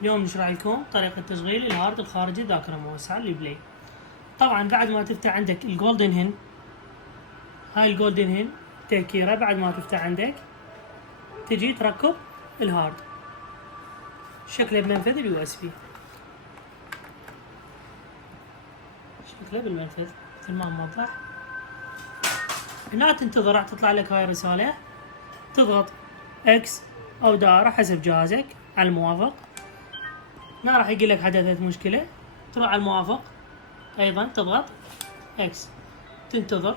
اليوم نشرح لكم طريقة تشغيل الهارد الخارجي ذاكرة موسعة البلاي. طبعا بعد ما تفتح عندك الجولدن هين، هاي الجولدن هين تهكيرة، بعد ما تفتح عندك تجي تركب الهارد، شكله بمنفذ اليو اس بي، شكله بالمنفذ مثل ما موضح. هنا تنتظر راح تطلع لك هاي الرسالة، تضغط اكس او دائرة حسب جهازك على الموافق. هنا راح يقول لك حدثت مشكلة، تروح على الموافق ايضا تضغط اكس، تنتظر.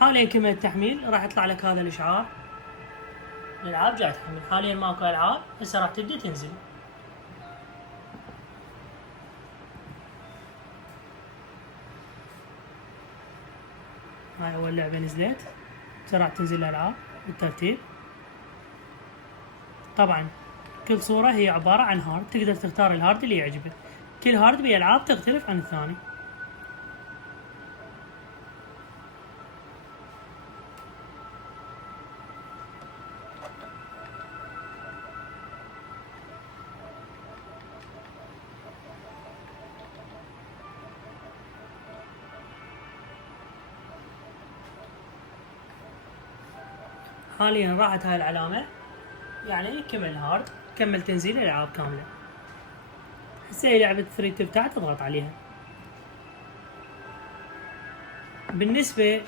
حاليا كمل التحميل، راح يطلع لك هذا الاشعار، الالعاب جاي تحمل. حاليا ماكو العاب، هسه راح تبدي تنزل. هاي اول لعبة نزلت، هسه راح تنزل الالعاب بالترتيب. طبعا كل صورة هي عبارة عن هارد، تقدر تختار الهارد اللي يعجبك، كل هارد بألعاب تختلف عن الثاني. حاليا راحت هاي العلامة، يعني كمل الهارد، كمل تنزيل الألعاب كاملة. هسه هي لعبة تريد تفتح تضغط عليها. بالنسبة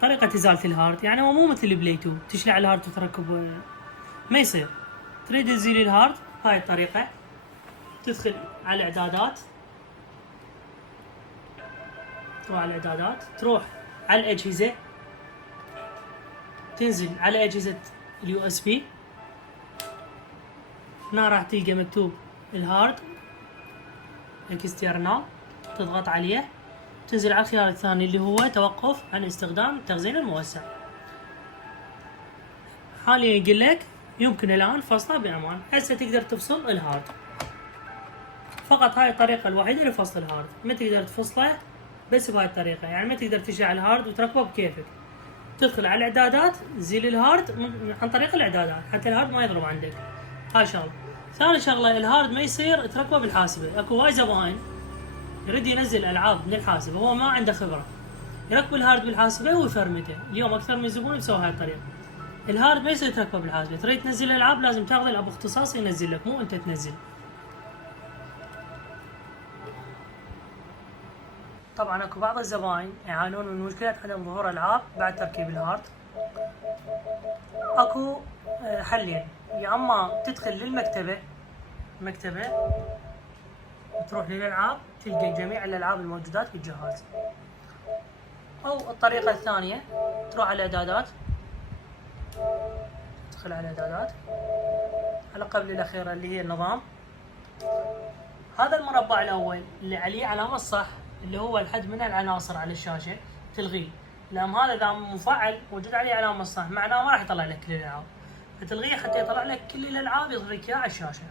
طريقة إزالة الهارد، يعني هو مو مثل البلاي 2 تشلع الهارد وتركب، ما يصير. تريد تزيل الهارد هاي الطريقة، تدخل على الإعدادات، تروح على الإعدادات، تروح على الأجهزة، تنزل على أجهزة اليو اس بي. هنا راح تلقى مكتوب الهارد اكسترنال، تضغط عليه، تنزل على الخيار الثاني اللي هو توقف عن استخدام التخزين الموسع. حاليا يقول لك يمكن الآن فصله بأمان. هسه تقدر تفصل الهارد، فقط هاي الطريقة الوحيدة لفصل الهارد، ما تقدر تفصله بس بهاي الطريقة، يعني ما تقدر تشعل الهارد وتركبه بكيفك. تدخل على الإعدادات، زيل الهارد عن طريق الإعدادات حتى الهارد ما يضرب عندك. هاي شغلة. ثاني شغلة، الهارد ما يصير تركبه بالحاسبة. اكو وايد زباين يريد ينزل العاب من الحاسبة، هو ما عنده خبرة، يركب الهارد بالحاسبة ويفرمته. اليوم اكثر من زبون يسوي هاي الطريقة. الهارد ما يصير تركبه بالحاسبة، تريد تنزل الالعاب لازم تاخذ الاب اختصاص ينزل لك، مو انت تنزل. طبعا اكو بعض الزباين يعانون من مشكلة عدم ظهور العاب بعد تركيب الهارد. اكو حلين، يا اما تدخل للمكتبة، تروح للالعاب تلقى جميع الالعاب الموجودات في الجهاز، او الطريقة الثانية تروح على الاعدادات، تدخل على الاعدادات على قبل الاخيرة اللي هي النظام. هذا المربع الاول اللي عليه علامة صح، اللي هو الحد من العناصر على الشاشة، تلغيه، لان هذا اذا مفعل موجود عليه علامة صح معناه ما راح يطلع لك كل الالعاب، فتلغيه حتى يطلع لك كل الالعاب، يظهر لك اياها على الشاشة.